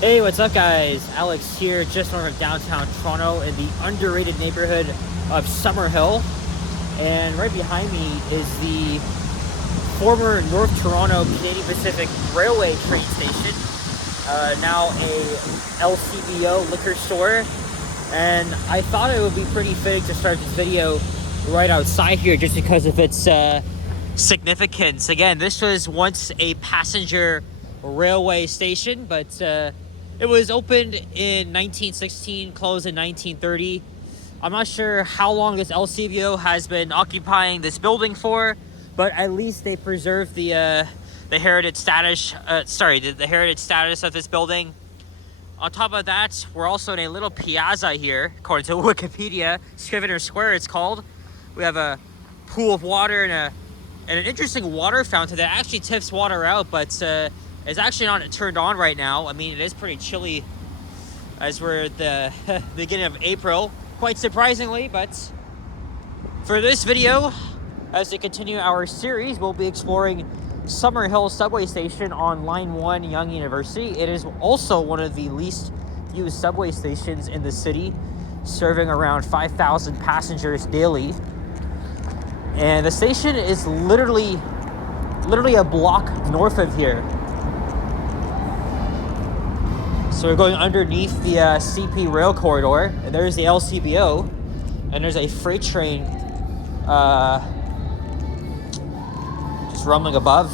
Hey, what's up guys? Alex here, just north of downtown Toronto in the underrated neighborhood of Summerhill. And right behind me is the former North Toronto Canadian Pacific Railway train station, now a LCBO liquor store. And I thought it would be pretty fitting to start this video right outside here just because of its significance. Again, this was once a passenger railway station, but it was opened in 1916, closed in 1930. I'm not sure how long this LCBO has been occupying this building for, but at least they preserved the heritage status. The heritage status of this building. On top of that, we're also in a little piazza here, according to Wikipedia. Scrivener Square, it's called. We have a pool of water and an interesting water fountain that actually tips water out, but it's actually not turned on right now. I mean, it is pretty chilly as we're at the beginning of April, quite surprisingly. But for this video, as we continue our series, we'll be exploring Summerhill subway station on Line 1, Yonge University. It is also one of the least used subway stations in the city, serving around 5,000 passengers daily. And the station is literally a block north of here. So we're going underneath the CP rail corridor, and there's the LCBO, and there's a freight train just rumbling above.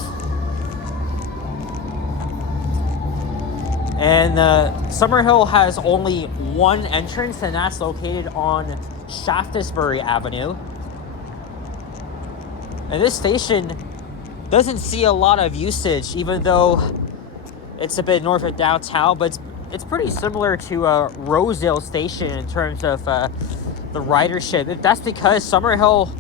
And Summerhill has only one entrance, and that's located on Shaftesbury Avenue. And this station doesn't see a lot of usage, even though it's a bit north of downtown, but it's pretty similar to Rosedale Station in terms of the ridership. That's because Summerhill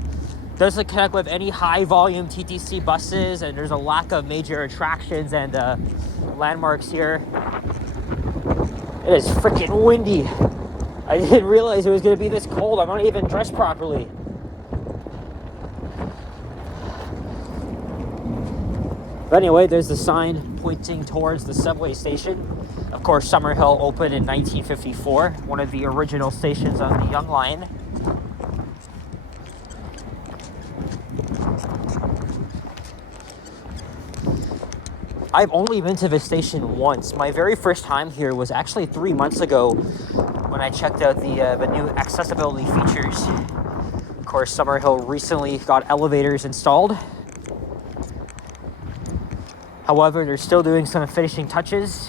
doesn't connect with any high volume TTC buses, and there's a lack of major attractions and landmarks here. It is freaking windy. I didn't realize it was going to be this cold. I'm not even dressed properly. But anyway, there's the sign pointing towards the subway station. Of course, Summerhill opened in 1954, one of the original stations on the Yonge Line. I've only been to this station once. My very first time here was actually 3 months ago when I checked out the new accessibility features. Of course, Summerhill recently got elevators installed. However, they're still doing some finishing touches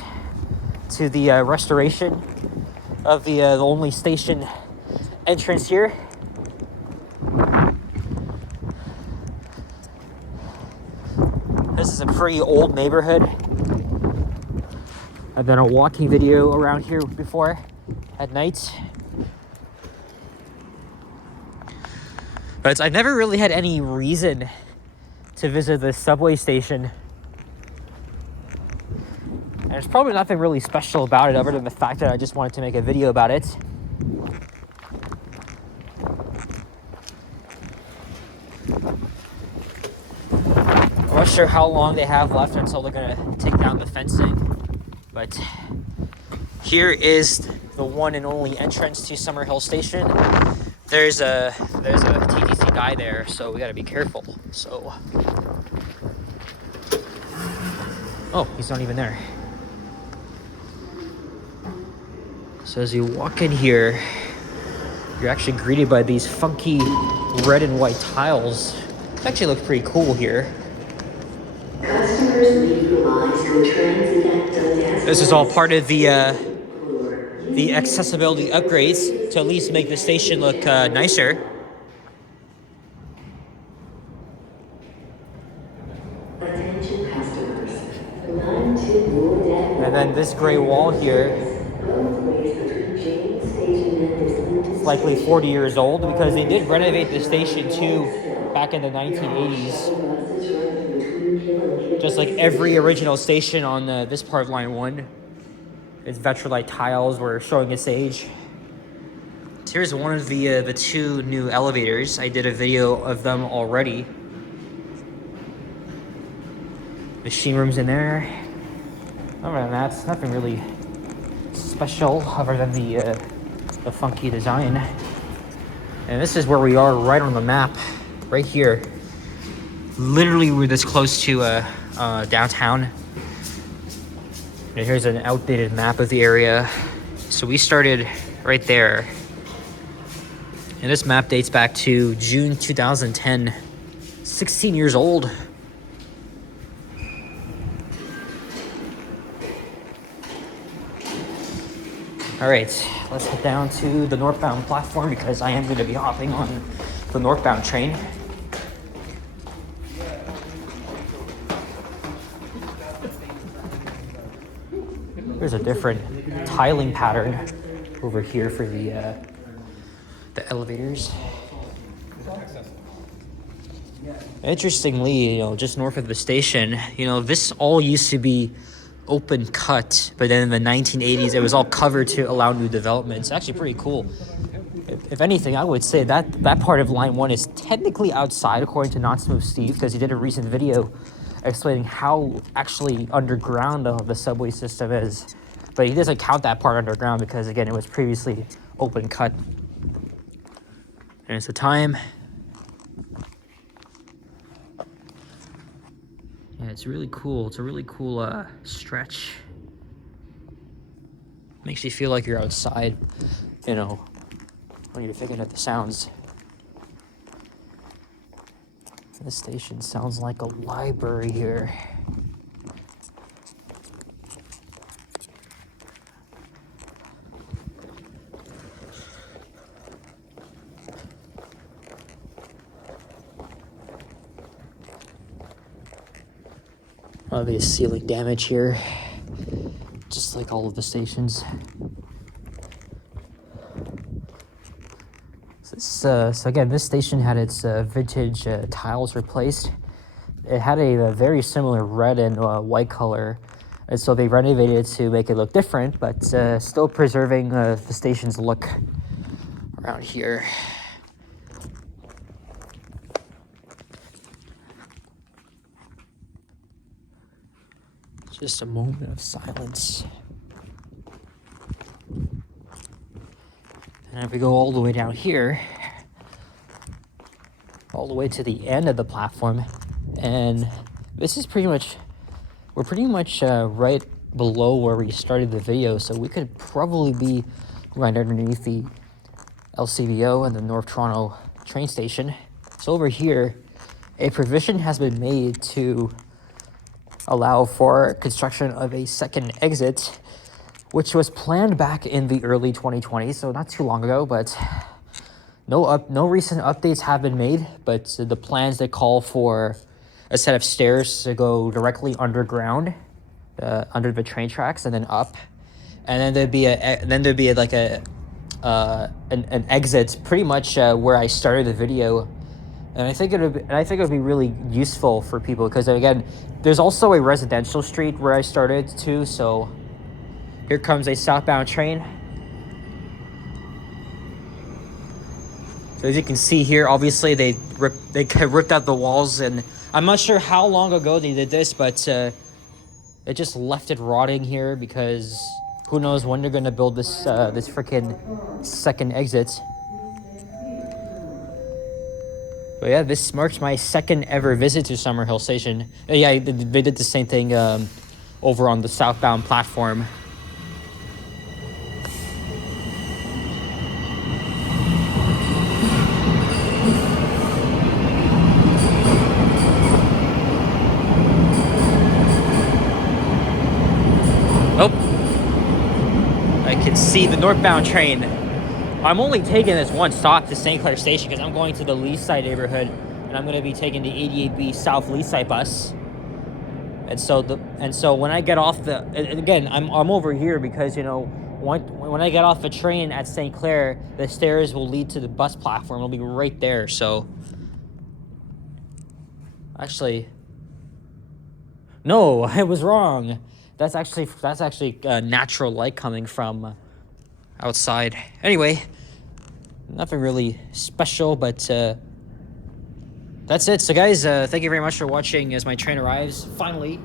to the restoration of the only station entrance here. This is a pretty old neighborhood. I've done a walking video around here before at night. But I've never really had any reason to visit this subway station. And there's probably nothing really special about it other than the fact that I just wanted to make a video about it. I'm not sure how long they have left until they're gonna take down the fencing, but here is the one and only entrance to Summerhill Station. There's a TTC guy there, so we gotta be careful. So, oh, he's not even there. So as you walk in here, you're actually greeted by these funky red and white tiles. It actually looks pretty cool here. This is all part of the accessibility upgrades to at least make the station look nicer. And then this gray wall here, it's likely 40 years old because they did renovate the station too back in the 1980s. Just like every original station on this part of Line 1, its Vetrolite tiles were showing its age. Here's one of the two new elevators. I did a video of them already. Machine rooms in there. Other than that, nothing really special other than the funky design. And this is where we are right on the map, right here. Literally, we're this close to downtown. And here's an outdated map of the area. So we started right there. And this map dates back to June 2010. 16 years old. All right, let's head down to the northbound platform because I am going to be hopping on the northbound train. There's a different tiling pattern over here for the elevators. Interestingly, just north of the station, this all used to be open cut, but then in the 1980s, it was all covered to allow new development. It's actually pretty cool. If anything, I would say that part of Line 1 is technically outside, according to Not Smooth Steve, because he did a recent video explaining how actually underground the subway system is. But he doesn't count that part underground because, again, it was previously open cut. And it's the time. Yeah, it's really cool. It's a really cool stretch. Makes you feel like you're outside, when you're thinking of the sounds. This station sounds like a library here. Obvious ceiling damage here, just like all of the stations. So again, this station had its vintage tiles replaced. It had a very similar red and white color, and so they renovated it to make it look different, but still preserving the station's look around here. Just a moment of silence. And if we go all the way down here, all the way to the end of the platform, and this is we're pretty much right below where we started the video, so we could probably be right underneath the LCBO and the North Toronto train station. So over here, a provision has been made to allow for construction of a second exit, which was planned back in the early 2020s, so not too long ago, but no recent updates have been made, but the plans that call for a set of stairs to go directly underground, under the train tracks and then up, and then there'd be an exit pretty much where I started the video. And I think it would be really useful for people because, again, there's also a residential street where I started too. So here comes a southbound train. So as you can see here, obviously they ripped out the walls, and I'm not sure how long ago they did this, but they just left it rotting here because who knows when they're gonna build this freaking second exit. But yeah, this marks my second ever visit to Summerhill Station. Yeah, they did the same thing over on the southbound platform. Oh, I can see the northbound train. I'm only taking this one stop to St. Clair Station because I'm going to the Leaside neighborhood, and I'm going to be taking the 88B South Leaside bus. And so when I get off again, I'm over here because when I get off the train at St. Clair, the stairs will lead to the bus platform. It'll be right there. So actually, no, I was wrong. That's actually natural light coming from outside. Anyway, nothing really special, but that's it. So guys, thank you very much for watching as my train arrives finally.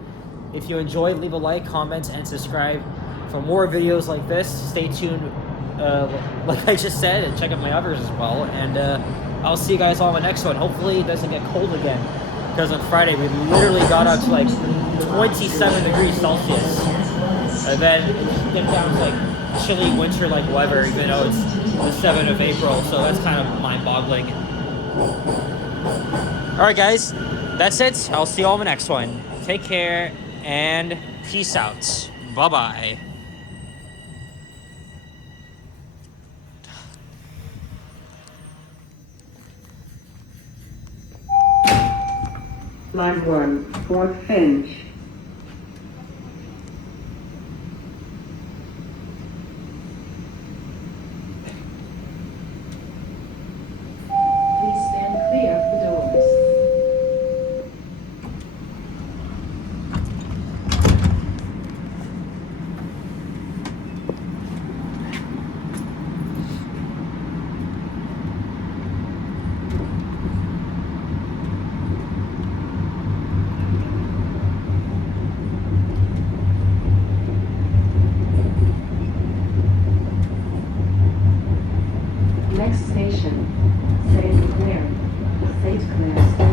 If you enjoyed, leave a like, comment, and subscribe for more videos like this, stay tuned, like I just said, and check out my others as well. And I'll see you guys all on the next one. Hopefully it doesn't get cold again, because on Friday we literally got up to like 27 degrees Celsius. And then it dipped down to like chilly winter-like weather, even though it's the 7th of April. So that's kind of mind-boggling. Alright guys, that's it. I'll see you all in the next one. Take care and peace out. Bye-bye. Line 1, Fort Finch. Please stand clear of the doors. Next station, St. Clair. St. Clair.